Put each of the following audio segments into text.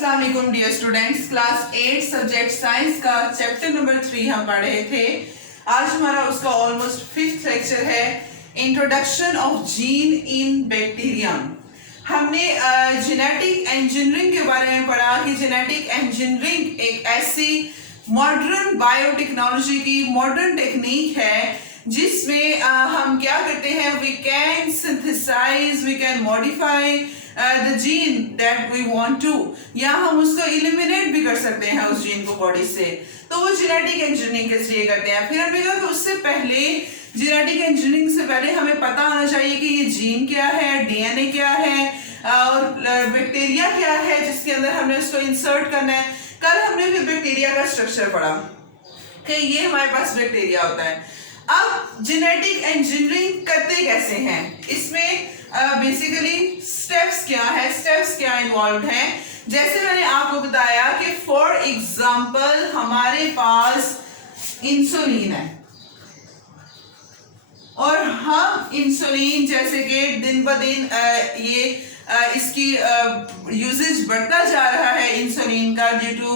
अस्सलाम वालेकुम dear students. Class 8 subject science का चैप्टर नंबर 3 हम पढ़ रहे थे। आज हमारा उसका ऑलमोस्ट 5th लेक्चर है, introduction of gene in bacterium. हमने जेनेटिक इंजीनियरिंग के बारे में पढ़ा कि जेनेटिक इंजीनियरिंग एक ऐसी मॉडर्न बायोटेक्नोलॉजी की मॉडर्न टेक्निक है जिसमें हम क्या करते हैं, we can synthesise, we can modify the gene that we want to, या हम उसको इलिमिनेट भी कर सकते हैं उस जीन को बॉडी से। तो वो जेनेटिक इंजीनियरिंग के जरिए करते हैं। फिर हमने कहा कि उससे पहले जेनेटिक इंजीनियरिंग से पहले हमें पता होना चाहिए कि ये जीन क्या है, डीएनए क्या है और बैक्टीरिया क्या है जिसके अंदर हमने उसको इंसर्ट करना है। कल हमने फिर बैक्टीरिया का स्ट्रक्चर पढ़ा कि ये हमारे पास बैक्टीरिया होता है। अब जेनेटिक इंजीनियरिंग करते कैसे हैं, इसमें बेसिकली स्टेप्स क्या है, स्टेप्स क्या इन्वॉल्व हैं। जैसे मैंने आपको बताया कि फॉर एग्जांपल हमारे पास इंसुलिन है और हम इंसुलिन जैसे कि दिन ब दिन इसकी यूजेज बढ़ता जा रहा है इंसुलिन का, due to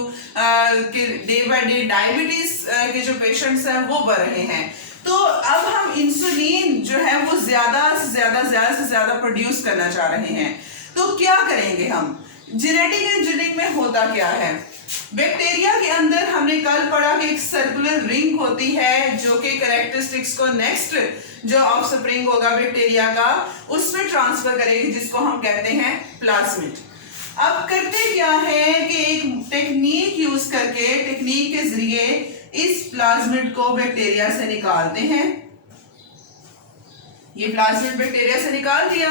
day by day diabetes के जो पेशेंट्स हैं वो बढ़ रहे हैं। तो अब हम इंसुलिन जो है वो ज्यादा से ज्यादा प्रोड्यूस करना चाह रहे हैं। तो क्या करेंगे हम, जेनेटिक इंजीनियरिंग में होता क्या है, बैक्टीरिया के अंदर हमने कल पढ़ा कि एक सर्कुलर रिंग होती है जो कि कैरेक्टरिस्टिक्स को नेक्स्ट जो ऑफस्प्रिंग होगा बैक्टीरिया का उसमें ट्रांसफर करेगी, जिसको हम कहते हैं प्लाज्मिड। अब करते क्या है कि एक टेक्निक यूज करके, टेक्निक के जरिए इस प्लाज्मिड को बैक्टीरिया से निकालते हैं। ये प्लाज्मिड बैक्टीरिया से निकाल दिया।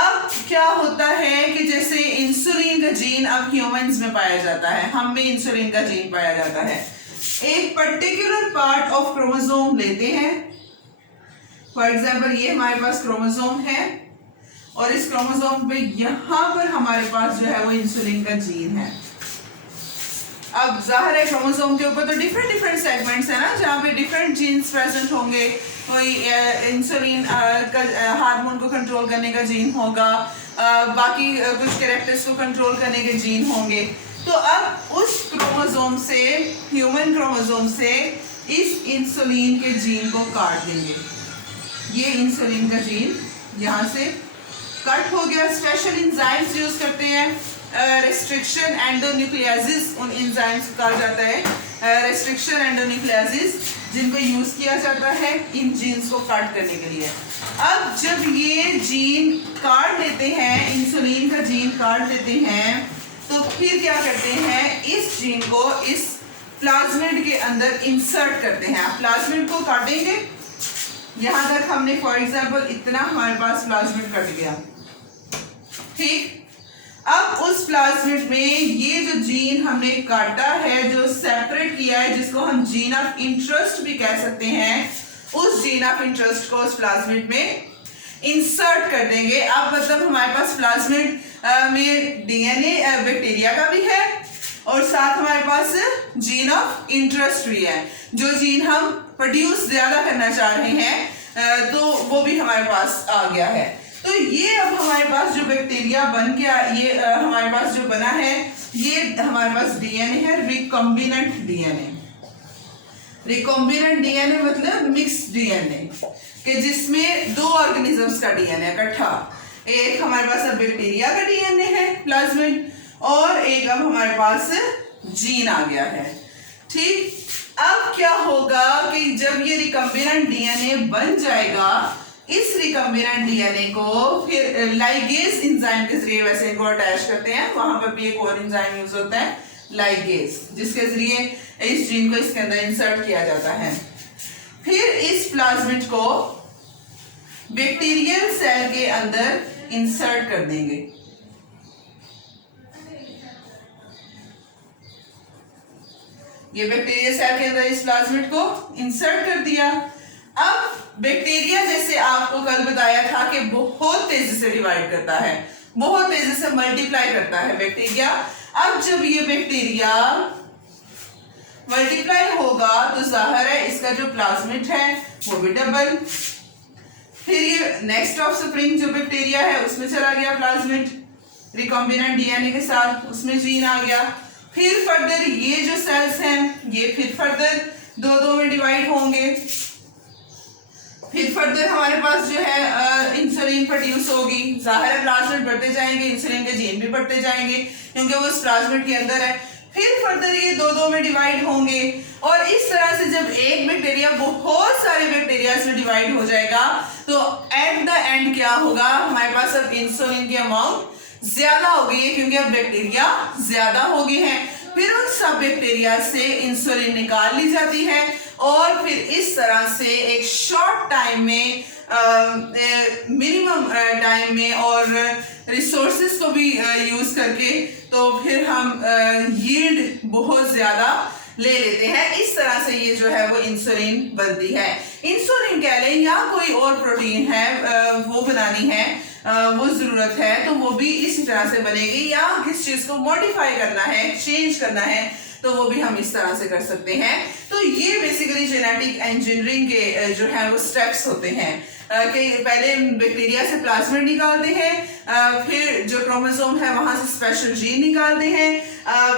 अब क्या होता है कि जैसे इंसुलिन का जीन अब ह्यूमंस में पाया जाता है, हम में इंसुलिन का जीन पाया जाता है। एक पर्टिकुलर पार्ट ऑफ क्रोमोसोम लेते हैं, फॉर एग्जांपल ये हमारे पास क्रोमोसोम है और इस क्रोमोसोम पे यहां पर हमारे पास जो है वो इंसुलिन का जीन है। अब जाहिर है क्रोमोसोम के ऊपर तो डिफरेंट सेगमेंट्स है ना, जहाँ पे डिफरेंट जीन्स प्रेजेंट होंगे। कोई इंसुलिन का हार्मोन को कंट्रोल करने का जीन होगा, बाकी कुछ कैरेक्टर्स को कंट्रोल करने के जीन होंगे। तो अब उस क्रोमोसोम से, ह्यूमन क्रोमोसोम से इस इंसुलिन के जीन को काट देंगे। ये इंसुलिन का जीन यहाँ से कट हो गया। स्पेशल एंजाइम्स यूज करते हैं, रेस्ट्रिक्शन एंडोन्यूक्लियासिस उन एंजाइम्स को कहा जाता है, रेस्ट्रिक्शन एंडोन्यूक्लियासिस, जिनको यूज किया जाता है इन जीन्स को काट करने के लिए। अब जब ये जीन काट लेते हैं, इंसुलिन का जीन काट लेते हैं, तो फिर क्या करते हैं, इस जीन को इस प्लाज्मिड के अंदर इंसर्ट करते हैं। आप प्लाज्मिड को काटेंगे, यहां तक हमने फॉर एग्जाम्पल इतना हमारे पास प्लाज्मिड कट गया, ठीक। अब उस प्लाज्मिड में ये जो जीन हमने काटा है, जो सेपरेट किया है, जिसको हम जीन ऑफ इंटरेस्ट भी कह सकते हैं, उस जीन ऑफ इंटरेस्ट को उस प्लाज्मिड में इंसर्ट कर देंगे। अब मतलब हमारे पास प्लाज्मिड में डीएनए बैक्टीरिया का भी है और साथ हमारे पास जीन ऑफ इंटरेस्ट भी है। जो जीन हम प्रोड्यूस ज्यादा करना चाह रहे हैं तो वो भी हमारे पास आ गया है। तो ये अब हमारे पास जो बैक्टीरिया बन गया, ये हमारे पास जो बना है, ये हमारे पास डीएनए है, रिकॉम्बिनेंट डीएनए। रिकॉम्बिनेंट डीएनए मतलब मिक्स डीएनए कि जिसमें दो ऑर्गेनिजम्स का डीएनए इकट्ठा। एक हमारे पास अब बैक्टीरिया का डीएनए है प्लाज्मिड, और एक अब हमारे पास जीन आ गया है, ठीक। अब क्या होगा कि जब ये रिकॉम्बिनेंट डीएनए बन जाएगा, इस रिकॉम्बिनेंट डीएनए को फिर लाइगेज एंजाइम के जरिए वैसे इनको अटैच करते हैं। वहां पर भी एक और एंजाइम यूज होता है लाइगेज, जिसके जरिए इस जीन को इसके अंदर इंसर्ट किया जाता है। फिर इस प्लाज्मिड को बैक्टीरियल सेल के अंदर इंसर्ट कर देंगे। ये बैक्टीरियल सेल के अंदर इस प्लाज्मिड को इंसर्ट कर दिया। अब बैक्टीरिया, जैसे आपको कल बताया था कि बहुत तेजी से डिवाइड करता है, बहुत तेजी से मल्टीप्लाई करता है बैक्टीरिया। अब जब ये बैक्टीरिया मल्टीप्लाई होगा तो जाहिर है इसका जो प्लाज्मिड है वो भी डबल। फिर ये नेक्स्ट ऑफस्प्रिंग जो बैक्टीरिया है उसमें चला गया प्लाज्मिड, रिकॉम्बिनेंट डीएनए के साथ, उसमें जीन आ गया। फिर फर्दर ये जो सेल्स हैं ये फिर फर्दर दो में डिवाइड होंगे। फिर फर्दर हमारे पास जो है इंसुलिन प्रोड्यूस होगी। जाहिर है प्लाज्मिड बढ़ते जाएंगे, इंसुलिन के जीन भी बढ़ते जाएंगे क्योंकि वो इस प्लाज्मिड के अंदर है। फिर फर्दर ये दो में डिवाइड होंगे और इस तरह से जब एक बैक्टीरिया बहुत सारे बैक्टीरिया में डिवाइड हो जाएगा तो एट द एंड क्या होगा, हमारे पास अब इंसुलिन की अमाउंट ज्यादा हो गई है क्योंकि अब बैक्टीरिया ज्यादा हो गए हैं। फिर उन सब बैक्टीरिया से इंसुलिन निकाल ली जाती है और फिर इस तरह से एक शॉर्ट टाइम में मिनिमम टाइम में और रिसोर्सेज को भी यूज करके तो फिर हम यील्ड बहुत ज्यादा ले लेते हैं। इस तरह से ये जो है वो इंसुलिन बनती है। इंसुलिन कह लें या कोई और प्रोटीन है वो बनानी है, वो जरूरत है तो वो भी इसी तरह से बनेगी, या किस चीज को मॉडिफाई करना है, चेंज करना है तो वो भी हम इस तरह से कर सकते हैं। तो ये बेसिकली जेनेटिक इंजीनियरिंग के जो है वो स्टेप्स होते हैं कि पहले बैक्टीरिया से प्लाज्मिड निकालते हैं, फिर जो क्रोमोसोम है वहां से स्पेशल जीन निकालते हैं,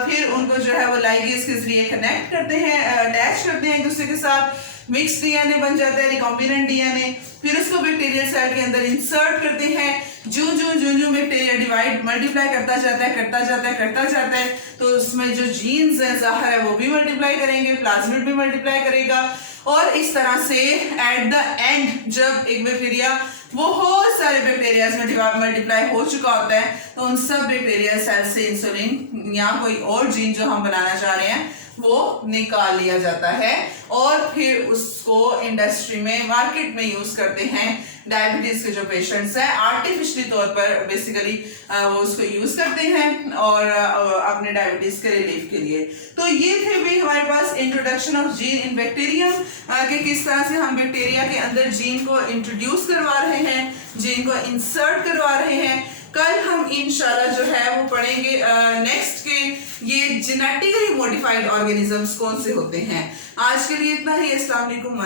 फिर उनको जो है वो लाइगेज के जरिए कनेक्ट करते हैं, अटैच करते हैं एक दूसरे के साथ, मिक्स डीएनए बन जाता है, रिकॉम्बिनेंट डीएनए। फिर उसको बैक्टीरियल सेल के अंदर इंसर्ट करते हैं। जो बैक्टीरिया डिवाइड मल्टीप्लाई करता जाता है तो उसमें जो जीन्स है जाहिर है वो भी मल्टीप्लाई करेंगे, प्लाज्मिड भी मल्टीप्लाई करेगा और इस तरह से एट द एंड जब एक बैक्टीरिया बहुत सारे बैक्टीरिया में मल्टीप्लाई हो चुका होता है तो उन सब बैक्टीरिया सेल से इंसुलिन या कोई और जीन जो हम बनाना चाह रहे हैं वो निकाल लिया जाता है और फिर उसको इंडस्ट्री में मार्केट में यूज करते हैं। डायबिटीज के जो पेशेंट्स हैं आर्टिफिशियली तौर पर बेसिकली वो उसको यूज करते हैं और अपने डायबिटीज के रिलीफ के लिए। तो ये थे भी हमारे पास introduction of gene in bacterium कि किस तरह से हम बैक्टीरिया के अंदर जीन को इंट्रोड्यूस करवा रहे हैं, जीन को इंसर्ट करवा रहे हैं। कल हम इंशाल्लाह जो है वो पढ़ेंगे नेक्स्ट के ये जेनेटिकली मॉडिफाइड ऑर्गेनिजम्स कौन से होते हैं। आज के लिए इतना ही। अस्सलाम वालेकुम।